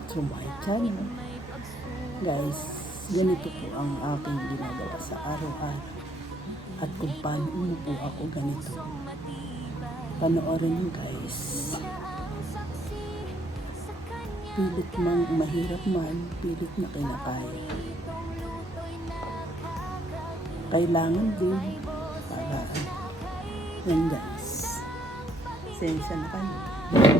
Back to my channel. Guys, ganito po ang aking ginagawa sa araw-araw. At kung paano po ako ganito. Panoorin niyo guys. Pilit man, mahirap man, pilit na kinakaya. Kailangan din para yan guys. Sensya na kayo.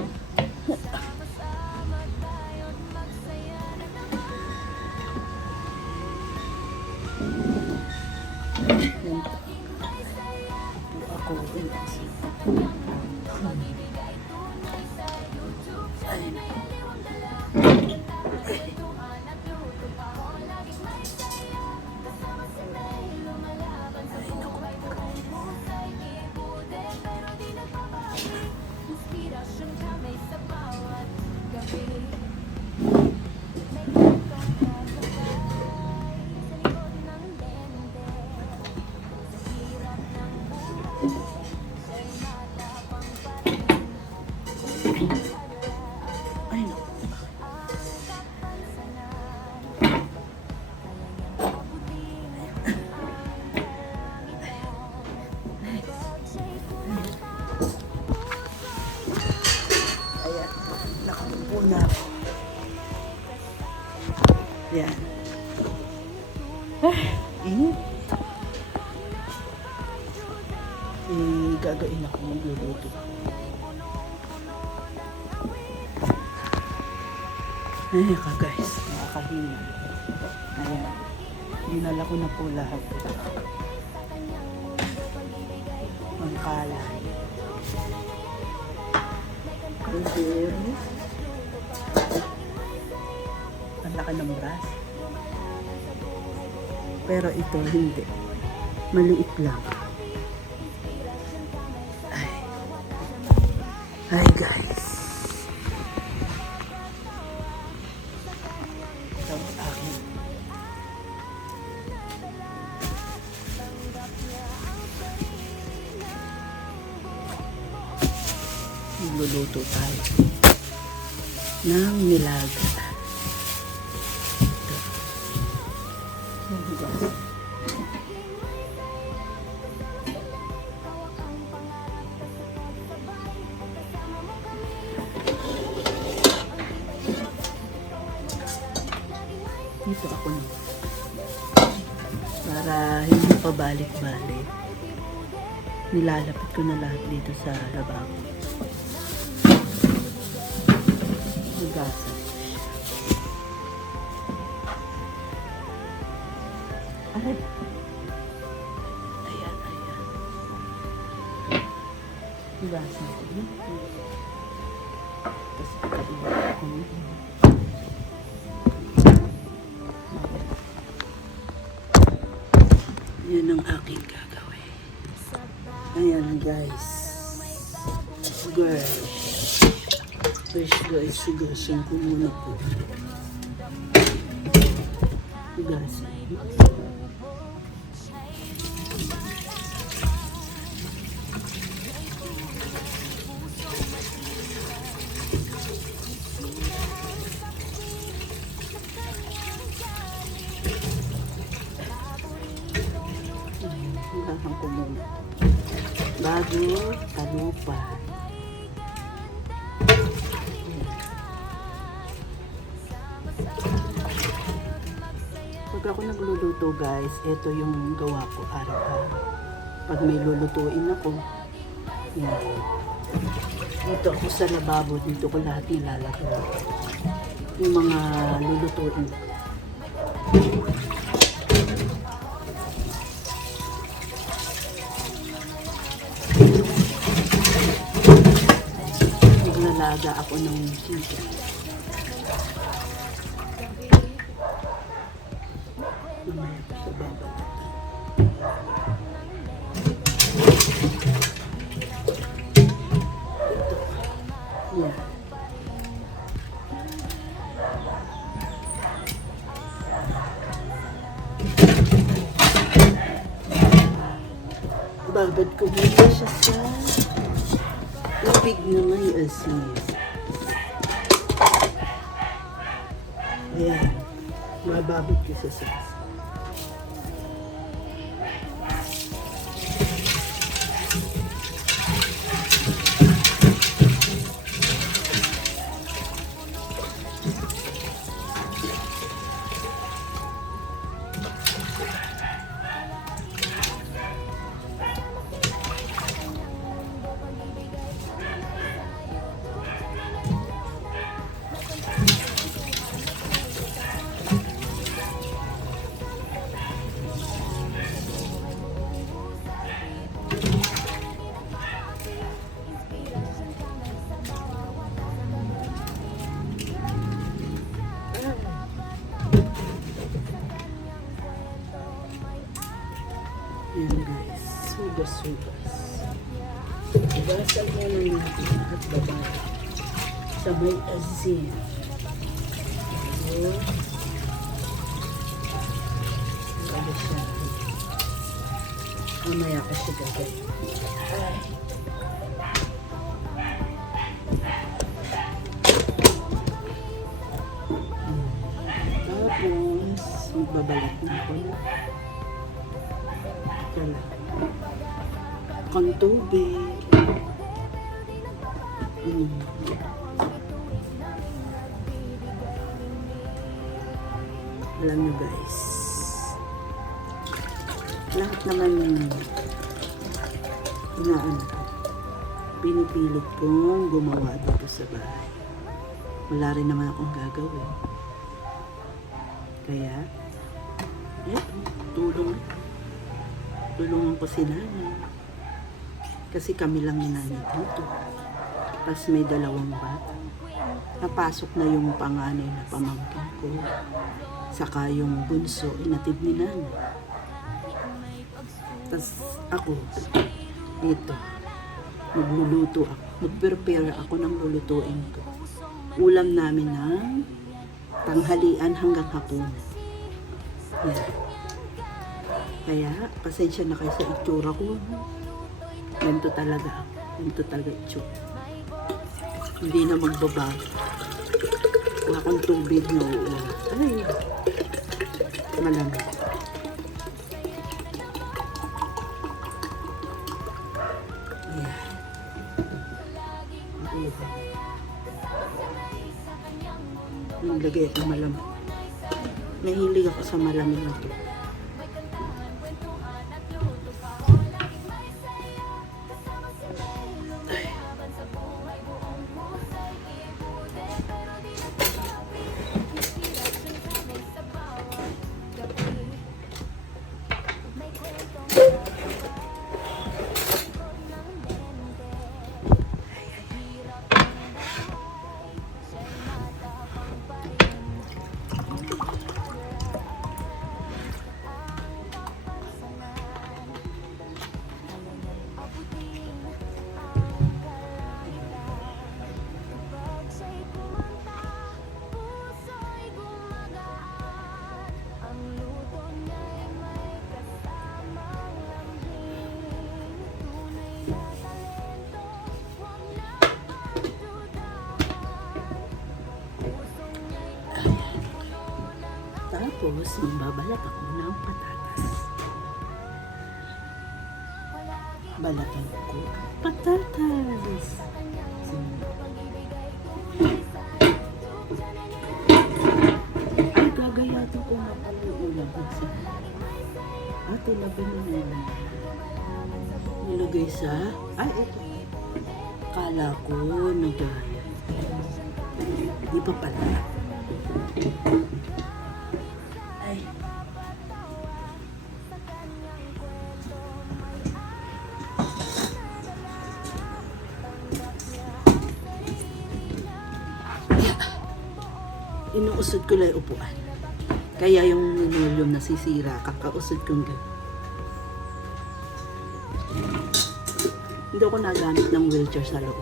Ay, ka guys, nakakahina. Ayan. Dinala ko na po lahat. Ang kalay. Kaldero. Ang laki ng brass. Pero ito hindi. Maliit lang. Tayo ng nilaga. Ito. Dito ako na. Para hindi pa balik-balik. Nilalapit ko na lahat dito sa lababo. Hugasan. Aray. Ayan, ayan. Hugasan ko. Tapos pagkain ko. Yan ang aking gagawin. Ayan guys. Guys. Guys, guys, hugasan ko muna po. Hugasan. Pag ako nagluluto guys, ito yung gawa ko araw-araw. Pag may lulutuin ako, yan. Dito ako sa lababo, dito ko lahat nilalagay. Yung mga lulutuin. Naglalaga ako ng chicken. Mamaya ko sa babalik. Yan. Babad ko dito siya sa tubig na may asin. Ayan. Mababot ko sa sauce. At baba. Sa may asin. So, Lagay siya. Mamaya ka siya gagawin. Tapos, magbabalik na ako na. Kala. Kang tubig. Mm. Alam nyo guys, lahat naman inaan ko. Pinipilit kong gumawa dito sa bahay. Wala rin naman akong gagawin. Kaya, eto, tulong tulungan ko si nanay. Kasi kami lang ni nanay dito. Tapos may dalawang bata. Napasok na yung panganay na pamangkin ko. Saka yung bunso, inatid ni nanay. Tapos ako, dito, magluluto ako. Mag-prepare ako ng lulutuin ko. Ulam namin ng tanghalian hanggang hapon. Yan. Kaya, pasensya na kayo sa itsura ko. Ganito talaga. Ganito talaga itsura. Hindi na magbabago. Wala akong tubig na uulan. Ay, malamig. Naglagay ako malamig. Nahilig ako sa malamig na to. Tapos, magbabalat ako ng patatas. Balatan ko patatas. Ay, gagayato ko na pala yung ulam ko sa Ate, labi na na Nilagay sa... Ay, ito. Kala ko nagaya. Di pa. Inuusod ko lang upuan. Kaya yung linoleum nasisira, kakausod kong gano'n. Hindi ako nagamit ng wheelchair sa loob.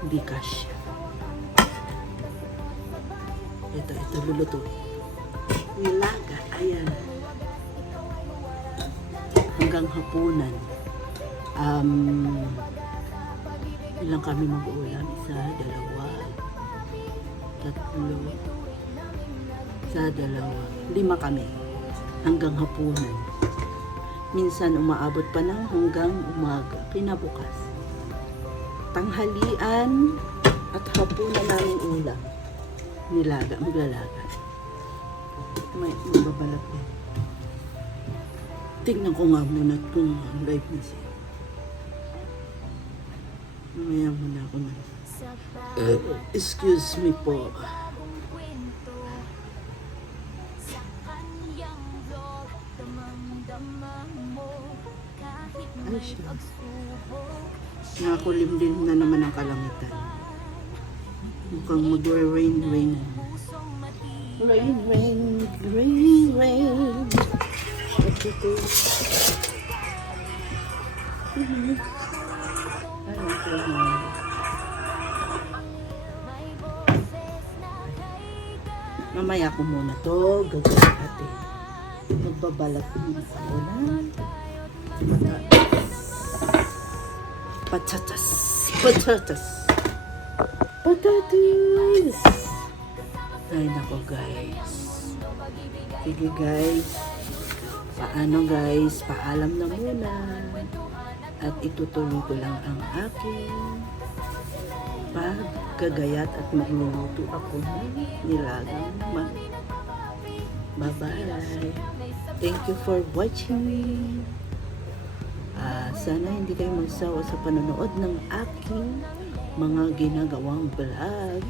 Hindi cash. Ito, ito, lulutuin. Nilaga, ayan. Hanggang hapunan. Um, ilang kami mag-uulam? Isa, dalawa, tatlo, sa dalawa. Lima kami. Hanggang hapunan. Minsan umaabot pa ng hanggang umaga. Kinabukas. Tanghalian at hapunan namin ulam. Nilaga, maglalaga. May mababalak ko. Tingnan ko nga muna kung live na siya. Mamaya muna ako na. Eh, excuse me po. Ay siya. Nakakulimlim na naman ang kalangitan. Mukhang magre-rain, rain. Rain, rain, rain, rain. Ito. Ay, ito Mamaya ko muna to gagawin natin. Magbabalat muna ako ng patatas. Patatas. Patatas. Ay, nako guys. Sige guys. Paano guys? Paalam na muna. At itutuloy ko lang ang aking pagkagayat at magluluto ako ng nilagang man. Bye-bye. Thank you for watching. Ah, sana hindi kayo magsawa sa panonood ng aking mga ginagawang vlog.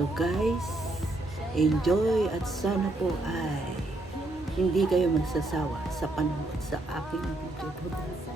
So guys, enjoy at sana po ay hindi kayo magsasawa sa panonood sa aking video.